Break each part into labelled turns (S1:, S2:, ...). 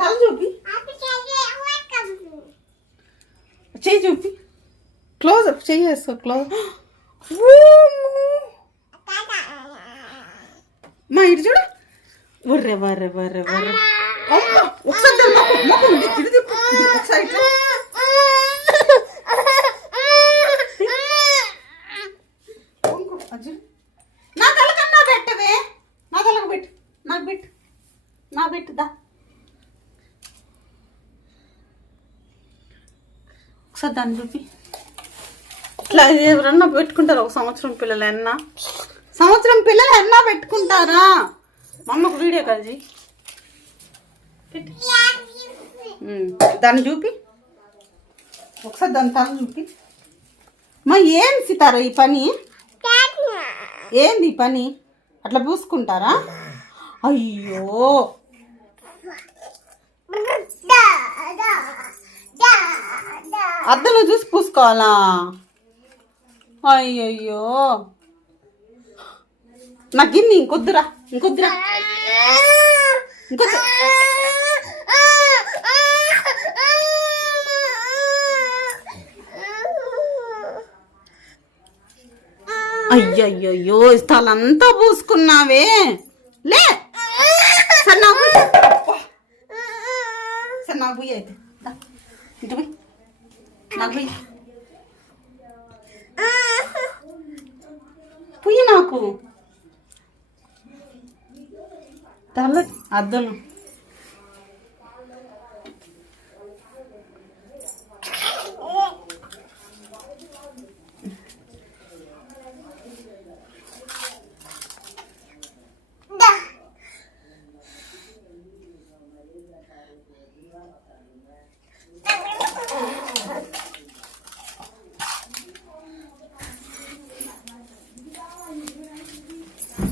S1: తల చూపి. చెయ్యి చూపి. క్లోజ్ అప్ చెయ్యి వేసుకో క్లోజ్ మా ఇటు చూడు. వర్రె వర్రె వర్రె వర్రె ఒకసారి ఇటు ఒకసారి ఇటు ఇంకో, అది చూడు. నా తలకన్నా పెట్టవే నా తలకు పెట్టు నాకు పెట్టు నా పెట్టు దా ఒకసారి దాన్ని చూపి. ఇట్లా ఎవరన్నా పెట్టుకుంటారా? ఒక సంవత్సరం పిల్లలు ఎన్నా? సంవత్సరం పిల్లలు ఎన్నా పెట్టుకుంటారా? మా అమ్మకు వీడియో కలిసి దాన్ని చూపి. ఒకసారి దాని తల చూపి. మా ఏం సితారా ఈ పని? ఏంది ఈ పని? అట్లా పూసుకుంటారా? అయ్యో. అద్దంలో చూసి పూసుకోవాలా? అయ్యయ్యో. నాకు గిన్ని ఇంకొద్దురా ఇంకొద్దురా. ఇంకొద్దు అయ్యయ్యో స్థలంతా పూసుకున్నావే. లే సరే నాకు పోయి. అయితే. ఇటు పుయ్యి నాకు. తల అద్దను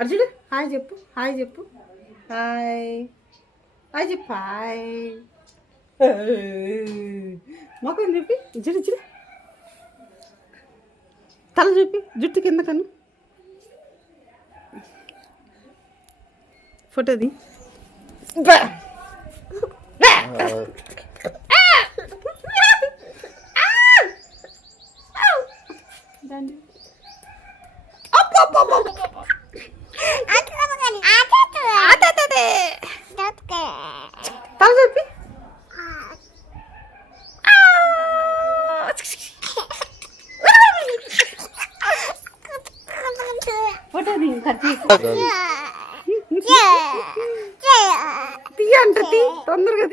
S1: అర్జుడు హాయ్ చెప్పు హాయ్ చెప్పు. హాయ్. హాయ్ చెప్పు హాయ్. మొక్కని చెప్పి జుడు జుడు తల చూపి జుట్టు కింద కన్ను. ఫోటోది. ఫోటోది కట్ తొందరగా.